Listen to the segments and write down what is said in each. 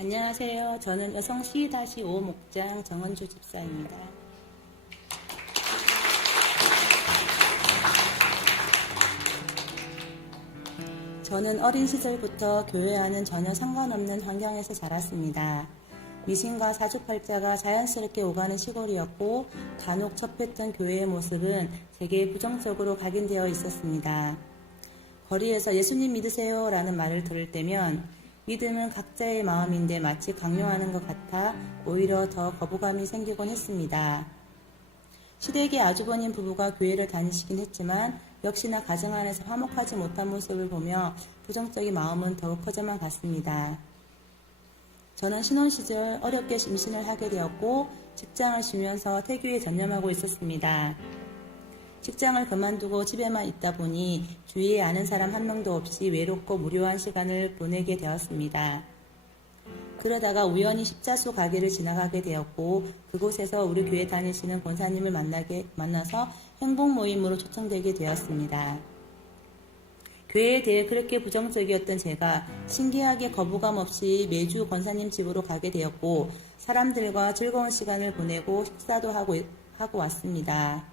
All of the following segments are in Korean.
안녕하세요. 저는 여성 C-5 목장 정은주 집사입니다. 저는 어린 시절부터 교회와는 전혀 상관없는 환경에서 자랐습니다. 미신과 사주팔자가 자연스럽게 오가는 시골이었고 간혹 접했던 교회의 모습은 제게 부정적으로 각인되어 있었습니다. 거리에서 예수님 믿으세요 라는 말을 들을 때면 믿음은 각자의 마음인데 마치 강요하는 것 같아 오히려 더 거부감이 생기곤 했습니다. 시댁의 아주버님 부부가 교회를 다니시긴 했지만 역시나 가정 안에서 화목하지 못한 모습을 보며 부정적인 마음은 더욱 커져만 갔습니다. 저는 신혼 시절 어렵게 임신을 하게 되었고 직장을 쉬면서 태교에 전념하고 있었습니다. 직장을 그만두고 집에만 있다 보니 주위에 아는 사람 한 명도 없이 외롭고 무료한 시간을 보내게 되었습니다. 그러다가 우연히 십자수 가게를 지나가게 되었고 그곳에서 우리 교회 다니시는 권사님을 만나서 행복 모임으로 초청되게 되었습니다. 교회에 대해 그렇게 부정적이었던 제가 신기하게 거부감 없이 매주 권사님 집으로 가게 되었고 사람들과 즐거운 시간을 보내고 식사도 하고 왔습니다.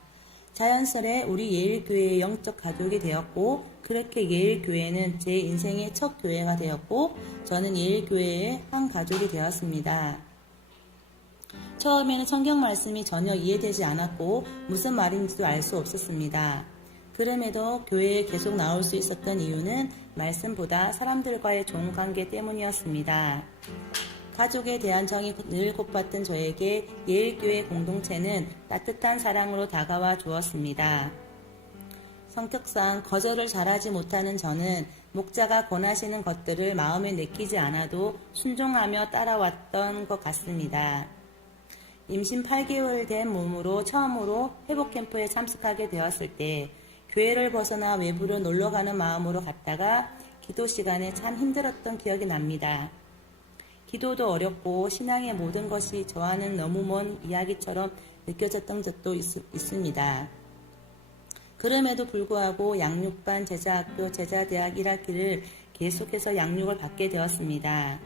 자연스레 우리 예일교회의 영적 가족이 되었고 그렇게 예일교회는 제 인생의 첫 교회가 되었고 저는 예일교회의 한 가족이 되었습니다. 처음에는 성경 말씀이 전혀 이해되지 않았고 무슨 말인지도 알 수 없었습니다. 그럼에도 교회에 계속 나올 수 있었던 이유는 말씀보다 사람들과의 좋은 관계 때문이었습니다. 가족에 대한 정이 늘 고팠던 저에게 예일교회 공동체는 따뜻한 사랑으로 다가와 주었습니다. 성격상 거절을 잘하지 못하는 저는 목자가 권하시는 것들을 마음에 내키지 않아도 순종하며 따라왔던 것 같습니다. 임신 8개월 된 몸으로 처음으로 회복캠프에 참석하게 되었을 때 교회를 벗어나 외부로 놀러가는 마음으로 갔다가 기도 시간에 참 힘들었던 기억이 납니다. 기도도 어렵고 신앙의 모든 것이 저와는 너무 먼 이야기처럼 느껴졌던 적도 있습니다. 그럼에도 불구하고 양육반, 제자학교, 제자대학 1학기를 계속해서 양육을 받게 되었습니다.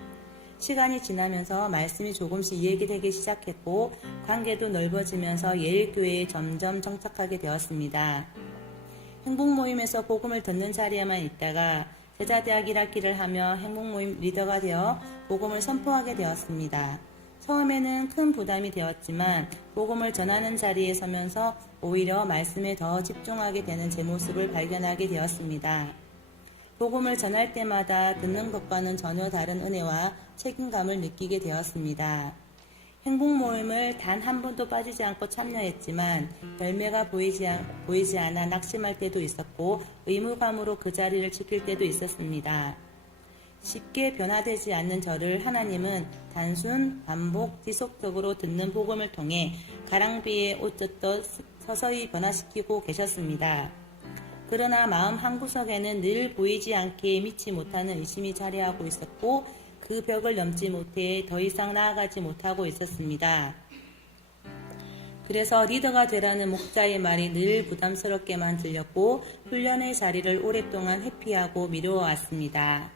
시간이 지나면서 말씀이 조금씩 이해되기 시작했고 관계도 넓어지면서 예일교회에 점점 정착하게 되었습니다. 행복모임에서 복음을 듣는 자리에만 있다가 제자대학 1학기를 하며 행복모임 리더가 되어 복음을 선포하게 되었습니다. 처음에는 큰 부담이 되었지만 복음을 전하는 자리에 서면서 오히려 말씀에 더 집중하게 되는 제 모습을 발견하게 되었습니다. 복음을 전할 때마다 듣는 것과는 전혀 다른 은혜와 책임감을 느끼게 되었습니다. 행복모임을 단 한 번도 빠지지 않고 참여했지만 열매가 보이지 않아 낙심할 때도 있었고 의무감으로 그 자리를 지킬 때도 있었습니다. 쉽게 변화되지 않는 저를 하나님은 단순, 반복, 지속적으로 듣는 복음을 통해 가랑비에 옷 젖듯 서서히 변화시키고 계셨습니다. 그러나 마음 한구석에는 늘 보이지 않게 믿지 못하는 의심이 자리하고 있었고 그 벽을 넘지 못해 더 이상 나아가지 못하고 있었습니다. 그래서 리더가 되라는 목자의 말이 늘 부담스럽게만 들렸고 훈련의 자리를 오랫동안 회피하고 미루어왔습니다.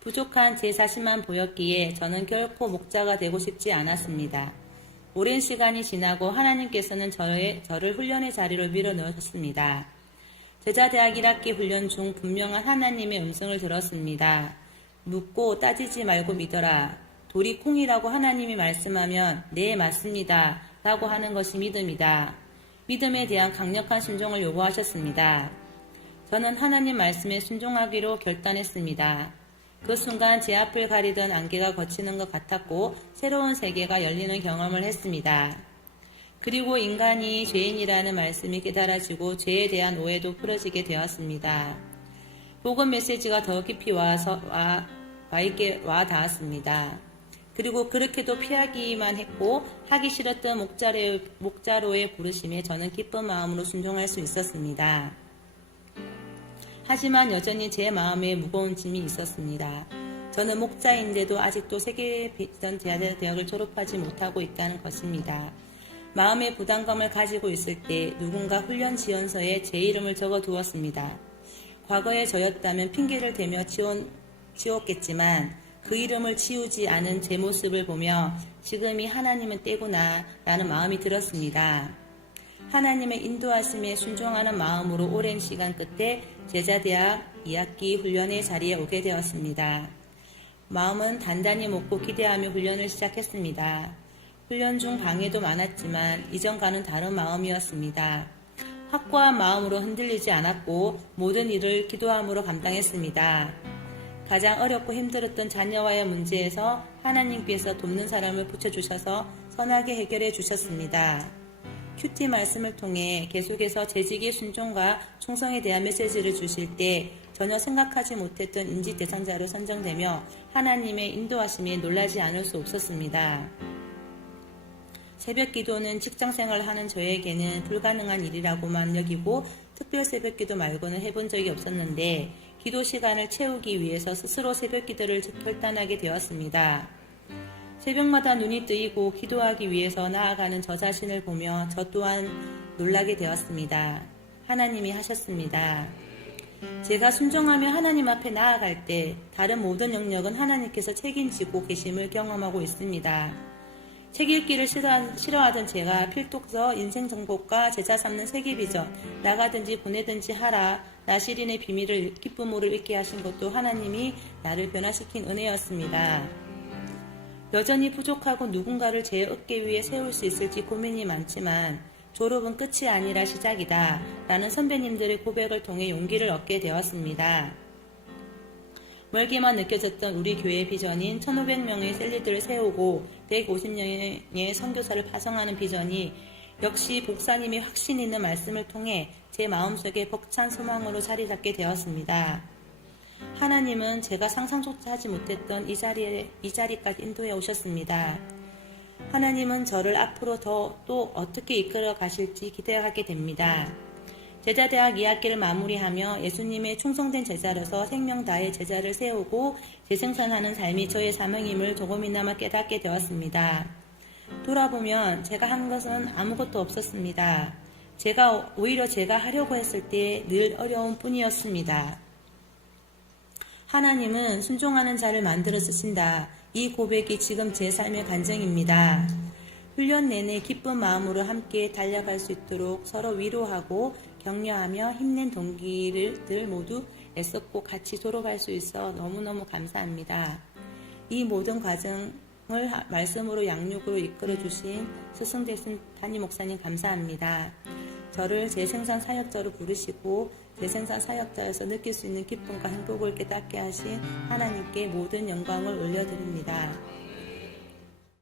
부족한 제 자신만 보였기에 저는 결코 목자가 되고 싶지 않았습니다. 오랜 시간이 지나고 하나님께서는 저를 훈련의 자리로 밀어넣으셨습니다. 제자대학 1학기 훈련 중 분명한 하나님의 음성을 들었습니다. 묻고 따지지 말고 믿어라. 돌이 콩이라고 하나님이 말씀하면 네 맞습니다 라고 하는 것이 믿음이다. 믿음에 대한 강력한 순종을 요구하셨습니다. 저는 하나님 말씀에 순종하기로 결단했습니다. 그 순간 제 앞을 가리던 안개가 걷히는 것 같았고 새로운 세계가 열리는 경험을 했습니다. 그리고 인간이 죄인이라는 말씀이 깨달아지고 죄에 대한 오해도 풀어지게 되었습니다. 복음 메시지가 더 깊이 와 닿았습니다. 그리고 그렇게도 피하기만 했고 하기 싫었던 목자로의 부르심에 저는 기쁜 마음으로 순종할 수 있었습니다. 하지만 여전히 제 마음에 무거운 짐이 있었습니다. 저는 목자인데도 아직도 세계 비전 대학을 졸업하지 못하고 있다는 것입니다. 마음의 부담감을 가지고 있을 때 누군가 훈련 지원서에 제 이름을 적어 두었습니다. 과거에 저였다면 핑계를 대며 지웠겠지만 그 이름을 지우지 않은 제 모습을 보며 지금이 하나님은 때구나 라는 마음이 들었습니다. 하나님의 인도하심에 순종하는 마음으로 오랜 시간 끝에 제자대학 2학기 훈련의 자리에 오게 되었습니다. 마음은 단단히 먹고 기대하며 훈련을 시작했습니다. 훈련 중 방해도 많았지만 이전과는 다른 마음이었습니다. 확고한 마음으로 흔들리지 않았고 모든 일을 기도함으로 감당했습니다. 가장 어렵고 힘들었던 자녀와의 문제에서 하나님께서 돕는 사람을 붙여주셔서 선하게 해결해 주셨습니다. 큐티 말씀을 통해 계속해서 재직의 순종과 충성에 대한 메시지를 주실 때 전혀 생각하지 못했던 인지 대상자로 선정되며 하나님의 인도하심에 놀라지 않을 수 없었습니다. 새벽 기도는 직장 생활을 하는 저에게는 불가능한 일이라고만 여기고 특별 새벽 기도 말고는 해본 적이 없었는데 기도 시간을 채우기 위해서 스스로 새벽 기도를 결단하게 되었습니다. 새벽마다 눈이 뜨이고 기도하기 위해서 나아가는 저 자신을 보며 저 또한 놀라게 되었습니다. 하나님이 하셨습니다. 제가 순종하며 하나님 앞에 나아갈 때 다른 모든 영역은 하나님께서 책임지고 계심을 경험하고 있습니다. 책 읽기를 싫어하던 제가 필독서, 인생정복과 제자 삼는 세계비전, 나가든지 보내든지 하라, 나시린의 비밀을 기쁨으로 읽게 하신 것도 하나님이 나를 변화시킨 은혜였습니다. 여전히 부족하고 누군가를 제 어깨 위에 세울 수 있을지 고민이 많지만 졸업은 끝이 아니라 시작이다 라는 선배님들의 고백을 통해 용기를 얻게 되었습니다. 멀게만 느껴졌던 우리 교회의 비전인 1500명의 셀리들을 세우고 150명의 선교사를 파송하는 비전이 역시 목사님의 확신 있는 말씀을 통해 제 마음속에 벅찬 소망으로 자리 잡게 되었습니다. 하나님은 제가 상상조차 하지 못했던 이 자리까지 인도해 오셨습니다. 하나님은 저를 앞으로 또 어떻게 이끌어 가실지 기대하게 됩니다. 제자대학 2학기를 마무리하며 예수님의 충성된 제자로서 생명 다해 제자를 세우고 재생산하는 삶이 저의 사명임을 조금이나마 깨닫게 되었습니다. 돌아보면 제가 한 것은 아무것도 없었습니다. 오히려 제가 하려고 했을 때 늘 어려운 뿐이었습니다. 하나님은 순종하는 자를 만들어 쓰신다. 이 고백이 지금 제 삶의 간증입니다. 훈련 내내 기쁜 마음으로 함께 달려갈 수 있도록 서로 위로하고 격려하며 힘낸 동기들 모두 애썼고 같이 졸업할 수 있어 너무너무 감사합니다. 이 모든 과정을 말씀으로 양육으로 이끌어 주신 스승대신 담임 목사님 감사합니다. 저를 재생산 사역자로 부르시고 재생산 사역자에서 느낄 수 있는 기쁨과 행복을 깨닫게 하신 하나님께 모든 영광을 올려드립니다.